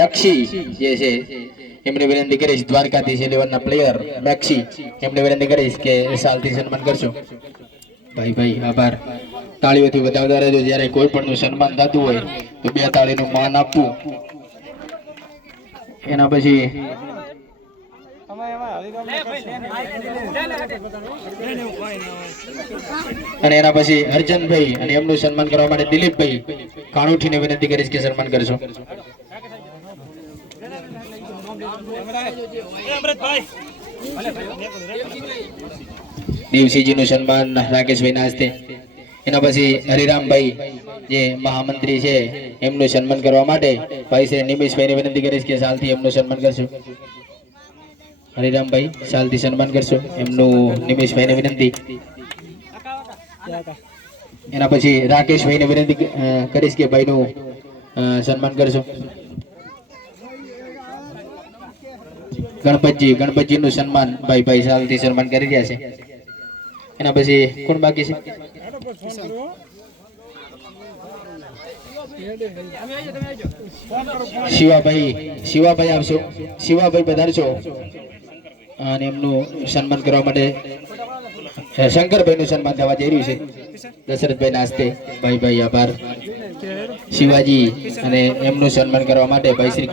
Maxi જે છે એમને વિનંતી કરીશ, દ્વારકાધીશ 11 ના પ્લેયર મેક્સી, એમને વિનંતી કરીશ કે સાલથી સન્માન કરશો. ભાઈ ભાઈ આભાર. તાળીઓથી વધાવતા રહેજો. જ્યારે કોઈ પણ નું સન્માન થતું હોય તો 2 તાળીનું માન આપવું. એના પછી અને એના પછી હરચંદભાઈ અને એમનું સન્માન કરવા માટે દિલીપભાઈ કાણુઠીને વિનંતી કરીશ કે સન્માન કરશો. દેવસિંહજી નું સન્માન રાકેશભાઈ ના હસ્તે. એના પછી હરિરામભાઈ જે મહામંત્રી છે એમનું સન્માન કરવા માટે ભાઈ શ્રી નિમેશભાઈને વિનંતી કરીશ કે સાલથી એમનું સન્માન કરશો. હરિરામભાઈ સાલથી સન્માન કરશો એમનું નિમેશભાઈને વિનંતી. એના પછી રાકેશભાઈને વિનંતી કરીશ કે ભાઈનું સન્માન કરશો. ગણપતજીનું સન્માન ભાઈ સાલથી સન્માન કરી રહ્યા છે. એના પછી કોણ બાકી છે? શિવાભાઈ આવશો. શિવાભાઈ પધારશો અને એમનું સન્માન કરવા માટે શંકરભાઈ નું સન્માન થવા જઈ રહ્યું છે દશરથભાઈ ના હસ્તે. ભાઈ આભાર. શિવાજી અને એમનું સન્માન કરવા માટે ભાઈ શ્રી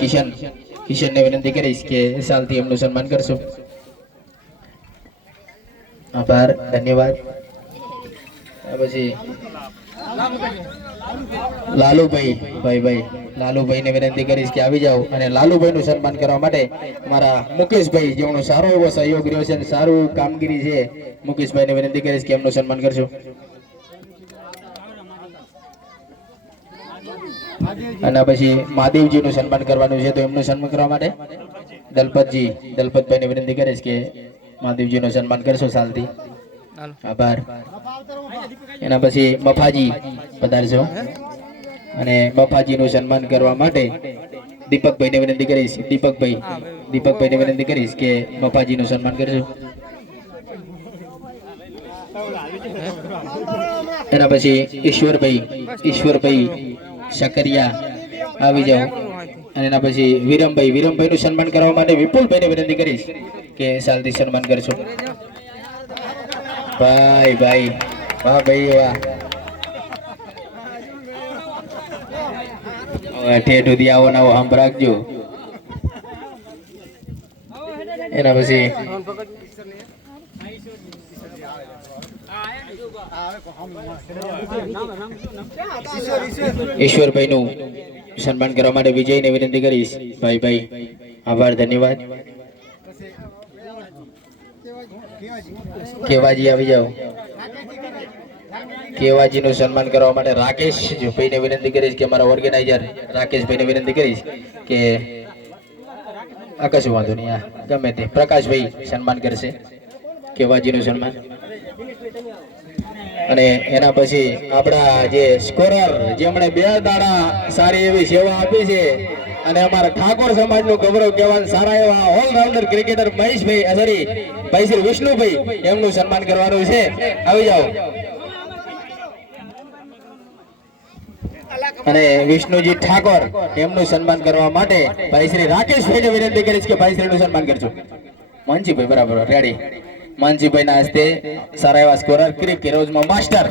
કિશનને વિનંતી કરીશ કે સાલથી એમનું સન્માન કરશો. આભાર, ધન્યવાદ. પછી લાલુભાઈ ને વિનંતી કરીશ કે આવી જાઓ અને લાલુભાઈ નું સન્માન કરવા માટે અમારા મુકેશભાઈ જેમનો સારો એવો સહયોગ રહ્યો છે, સારું કામગીરી છે, મુકેશભાઈ ને વિનંતી કરીશ કે એમનું સન્માન કરશો. અને પછી મહાદેવજી નું સન્માન કરવાનું છે તો એમનું સન્માન કરવા માટે દલપતભાઈ ને વિનંતી કરીશ કે મહાદેવજી નું સન્માન કરશો સાલથી. આભાર. એના પછી મફાજી પધારશો અને મફાજી નું સન્માન કરવા માટે દીપકભાઈ ને વિનંતી કરીશ. દીપકભાઈ ને વિનંતી કરીશ કે મફાજી નું સન્માન કરશો. એના પછી ઈશ્વરભાઈ શકરિયા આવી જાઓ. અને એના પછી વિરમભાઈ નું સન્માન કરવા માટે વિપુલભાઈ ને વિનંતી કરીશ કે સાલથી સન્માન કરશો. ભાઈ વાહ ભાઈ વાહ. ઠેઠ સુધી આવો નવો આમ રાખજો. એના પછી ઈશ્વરભાઈ નું સન્માન કરવા માટે વિજયને વિનંતી કરીશ. ભાઈ આભાર, ધન્યવાદ. કેવાજી આવી જાઓ. કેવાજી નું સન્માન કરવા માટે રાકેશભાઈ ને વિનંતી કરીશ કે મારા ઓર્ગેનાઇઝર રાકેશભાઈ ને વિનંતી કરીશ કે કશું વાંધો નહીં, ગમે તે પ્રકાશભાઈ સન્માન કરશે કેવાજી નું સન્માન. અને એના પછી આપણા જે સ્કોરર જેમણે 2 દાડા સારી એવી સેવા આપી છે અને અમારા ઠાકોર સમાજ નું ગૌરવ કહેવાય સારા એવા ઓલરાઉન્ડર ક્રિકેટર ભાઈ શ્રી વિષ્ણુભાઈ એમનું સન્માન કરવાનું છે. આવી જાઓ. અને વિષ્ણુજી ઠાકોર એમનું સન્માન કરવા માટે ભાઈ શ્રી રાકેશભાઈ ને વિનંતી કરીશ કે ભાઈ શ્રી નું સન્માન કરજો. માનજીભાઈ બરાબર રેડી. માનજીભાઈ ના હસ્તે સારા એવા સ્કોરર ક્રિકેટમાં માસ્ટર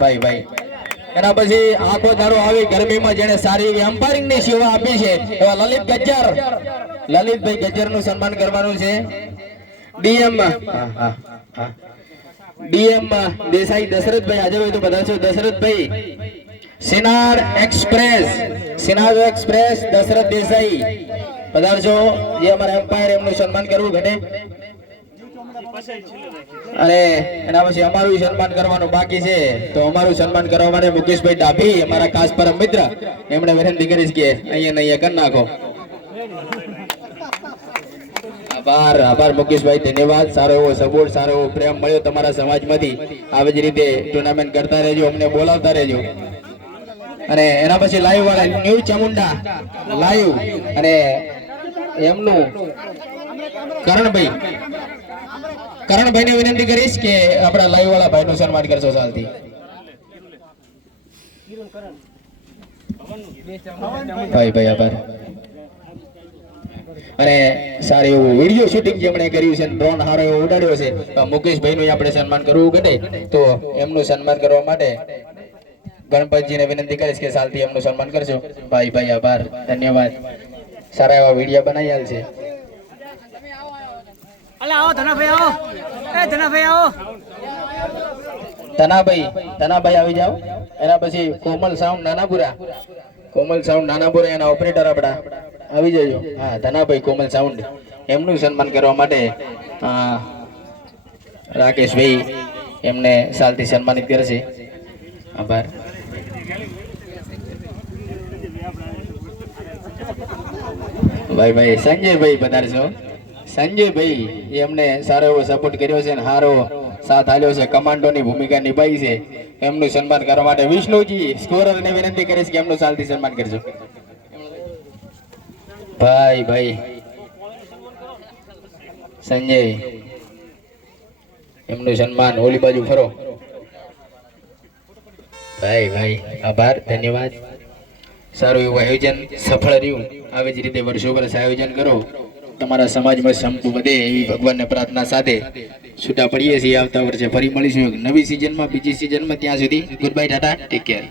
ભાઈ. એના પછી આખો દારો આવી ગરમીમાં જેને સારી એવી એમ્પાયરિંગ ની સેવા આપી છે એવા લલિતભાઈ ગજ્જર નું સન્માન કરવાનું છે. ડીએમ દેસાઈ દશરથભાઈ આજે હોય તો બધા છો. દશરથભાઈ સિનાડ એક્સપ્રેસ દશરથ દેસાઈ પધારશો. જે અમારા એમ્પાયર એમનું સન્માન કરવું ઘટે. અને એના પછી અમારું સન્માન કરવાનું બાકી છે તો અમારું સન્માન કરવા માટે મુકેશભાઈ ડાભી અમારા ખાસ પરમ મિત્ર એમણે વિનંતી કરીશ કે અહીંયા કરી નાખો. આભાર મુકેશભાઈ, ધન્યવાદ. સારો એવો સપોર્ટ, સારો એવો પ્રેમ મળ્યો તમારા સમાજમાંથી. આવી જ રીતે ટુર્નામેન્ટ કરતા રહેજો, અમને બોલાવતા રહેજો. અને એના પછી લાઈવ વાળા ન્યૂ ચામુંડા લાઈવ અને એમનું કરણભાઈ ને વિનંતી કરીશ કે આપણા લાઈવ વાળા ભાઈ નું સન્માન કરશો સાલથી. ભાઈ આભાર. અને સારું એવું વિડીયો શૂટિંગ જેમણે કર્યું છે, ડ્રોન સારો એવો ઉડાડ્યો છે, તો મુકેશભાઈનું આપણે સન્માન કરવું ઘટે તો એમનું સન્માન કરવા માટે ગણપતજીને વિનંતી કરીશ કે સાલથી એમનું સન્માન કરજો. ભાઈ ભાઈ આભાર, ધન્યવાદ. સારા એવા વિડીયો બનાવી આલ છે. તનાભાઈ આવી જાઓ. એના પછી કોમલ સાઉન્ડ નાનાપુરા એના ઓપરેટર આપણા આવી જજો. હા, ધનાભાઈ કોમલ સાઉન્ડ એમનું સન્માન કરવા માટે રાકેશભાઈ એમને સાલથી સન્માનિત કરશે. આભાર. ભાઈ સંજયભાઈ પધારશો. સંજયભાઈ એમને સારો એવો સપોર્ટ કર્યો છે ને સારો સાથ આલ્યો છે, કમાન્ડોની ભૂમિકા નિભાવી છે. એમનું સન્માન કરવા માટે વિષ્ણુજી સ્કોરરને વિનંતી કરીશ કે એમનું સાલથી સન્માન કરજો. ભાઈ સંજય એમનું સન્માન. ઓલી બાજુ ફરો. ભાઈ આભાર, ધન્યવાદ. સારું એવું આયોજન સફળ રહ્યું. આવી જ રીતે વર્ષો વર્ષ આયોજન કરો, તમારા સમાજમાં સંપ વધે એવી ભગવાનને પ્રાર્થના સાથે છૂટા પડીએ છીએ. આવતા વર્ષે ફરી મળીશું નવી સિઝનમાં, બીજી સિઝનમાં. ત્યાં સુધી good bye, Tata, take care.